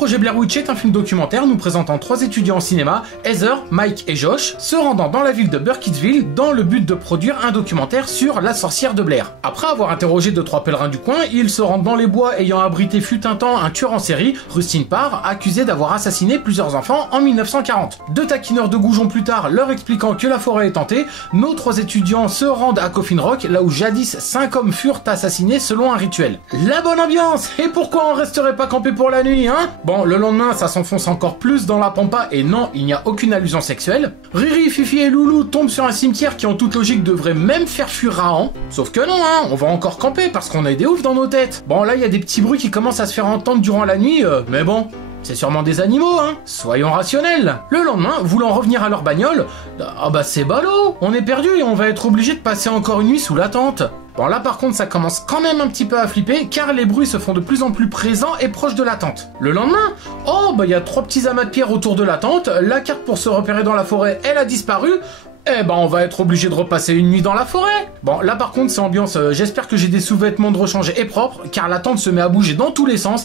projet Blair Witch est un film documentaire nous présentant 3 étudiants en cinéma, Heather, Mike et Josh, se rendant dans la ville de Burkittsville dans le but de produire un documentaire sur la sorcière de Blair. Après avoir interrogé 2-3 pèlerins du coin, ils se rendent dans les bois ayant abrité fut un temps un tueur en série, Rustin Parr, accusé d'avoir assassiné plusieurs enfants en 1940. 2 taquineurs de goujons plus tard leur expliquant que la forêt est tentée, nos 3 étudiants se rendent à Coffin Rock, là où jadis 5 hommes furent assassinés selon un rituel. La bonne ambiance! Et pourquoi on resterait pas campé pour la nuit, hein? Bon, le lendemain, ça s'enfonce encore plus dans la pampa, et non, il n'y a aucune allusion sexuelle. Riri, Fifi et Loulou tombent sur un cimetière qui en toute logique devrait même faire fuir Rahan. Sauf que non, hein, on va encore camper parce qu'on a des oufs dans nos têtes. Bon, là, il y a des petits bruits qui commencent à se faire entendre durant la nuit, mais bon... C'est sûrement des animaux, hein. Soyons rationnels. Le lendemain, voulant revenir à leur bagnole, ah bah c'est ballot, on est perdu et on va être obligé de passer encore une nuit sous la tente. Bon là par contre ça commence quand même un petit peu à flipper car les bruits se font de plus en plus présents et proches de la tente. Le lendemain, oh bah il y a 3 petits amas de pierres autour de la tente, la carte pour se repérer dans la forêt elle a disparu. Eh ben on va être obligé de repasser une nuit dans la forêt. Bon là par contre c'est ambiance, j'espère que j'ai des sous-vêtements de rechange et propres car la tente se met à bouger dans tous les sens.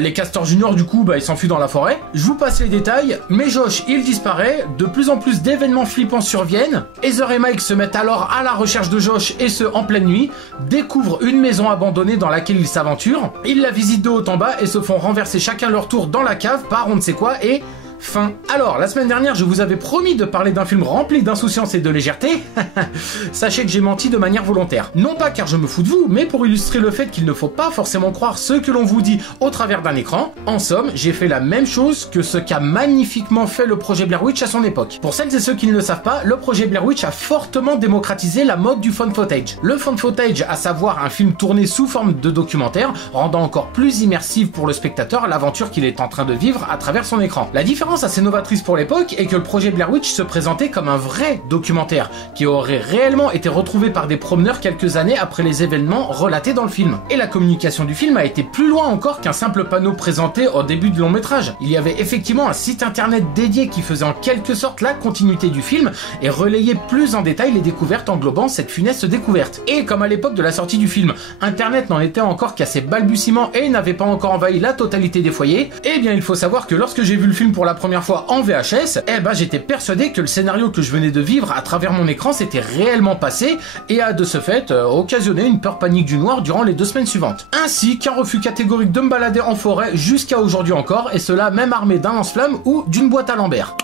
Les castors juniors du coup bah ils s'enfuient dans la forêt. Je vous passe les détails, mais Josh il disparaît, de plus en plus d'événements flippants surviennent. Heather et Mike se mettent alors à la recherche de Josh et ce en pleine nuit, découvrent une maison abandonnée dans laquelle ils s'aventurent, ils la visitent de haut en bas et se font renverser chacun leur tour dans la cave par on ne sait quoi et... Fin. Alors, la semaine dernière, je vous avais promis de parler d'un film rempli d'insouciance et de légèreté. Sachez que j'ai menti de manière volontaire. Non pas car je me fous de vous, mais pour illustrer le fait qu'il ne faut pas forcément croire ce que l'on vous dit au travers d'un écran. En somme, j'ai fait la même chose que ce qu'a magnifiquement fait le projet Blair Witch à son époque. Pour celles et ceux qui ne le savent pas, le projet Blair Witch a fortement démocratisé la mode du found footage. Le found footage, à savoir un film tourné sous forme de documentaire, rendant encore plus immersive pour le spectateur l'aventure qu'il est en train de vivre à travers son écran. La différence assez novatrice pour l'époque est que le projet Blair Witch se présentait comme un vrai documentaire qui aurait réellement été retrouvé par des promeneurs quelques années après les événements relatés dans le film. Et la communication du film a été plus loin encore qu'un simple panneau présenté au début du long métrage. Il y avait effectivement un site internet dédié qui faisait en quelque sorte la continuité du film et relayait plus en détail les découvertes englobant cette funeste découverte. Et comme à l'époque de la sortie du film, internet n'en était encore qu'à ses balbutiements et n'avait pas encore envahi la totalité des foyers, eh bien il faut savoir que lorsque j'ai vu le film pour la première fois en VHS, eh ben j'étais persuadé que le scénario que je venais de vivre à travers mon écran s'était réellement passé et a de ce fait occasionné une peur panique du noir durant les 2 semaines suivantes. Ainsi qu'un refus catégorique de me balader en forêt jusqu'à aujourd'hui encore, et cela même armé d'un lance-flamme ou d'une boîte à Lambert.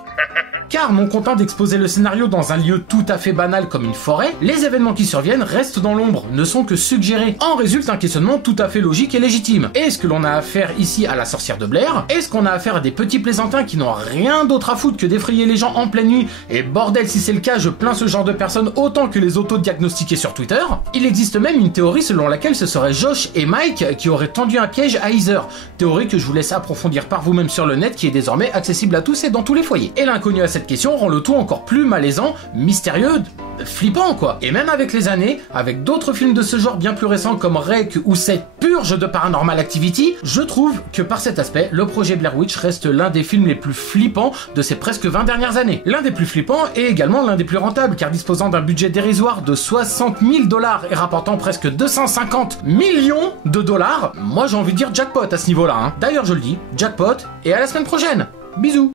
Car non content d'exposer le scénario dans un lieu tout à fait banal comme une forêt, les événements qui surviennent restent dans l'ombre, ne sont que suggérés. En résulte un questionnement tout à fait logique et légitime. Est-ce que l'on a affaire ici à la sorcière de Blair? Est-ce qu'on a affaire à des petits plaisantins qui n'ont rien d'autre à foutre que d'effrayer les gens en pleine nuit? Et bordel, si c'est le cas, je plains ce genre de personnes autant que les auto-diagnostiqués sur Twitter. Il existe même une théorie selon laquelle ce serait Josh et Mike qui auraient tendu un piège à Heather. Théorie que je vous laisse approfondir par vous-même sur le net, qui est désormais accessible à tous et dans tous les foyers. Et l'inconnu à cette question rend le tout encore plus malaisant, mystérieux, flippant quoi. Et même avec les années, avec d'autres films de ce genre bien plus récents comme Rec ou cette purge de Paranormal Activity, je trouve que par cet aspect, le projet Blair Witch reste l'un des films les plus flippants de ces presque 20 dernières années. L'un des plus flippants et également l'un des plus rentables, car disposant d'un budget dérisoire de 60 000 $ et rapportant presque 250 millions de dollars, moi j'ai envie de dire jackpot à ce niveau-là. Hein. D'ailleurs je le dis, jackpot, et à la semaine prochaine. Bisous.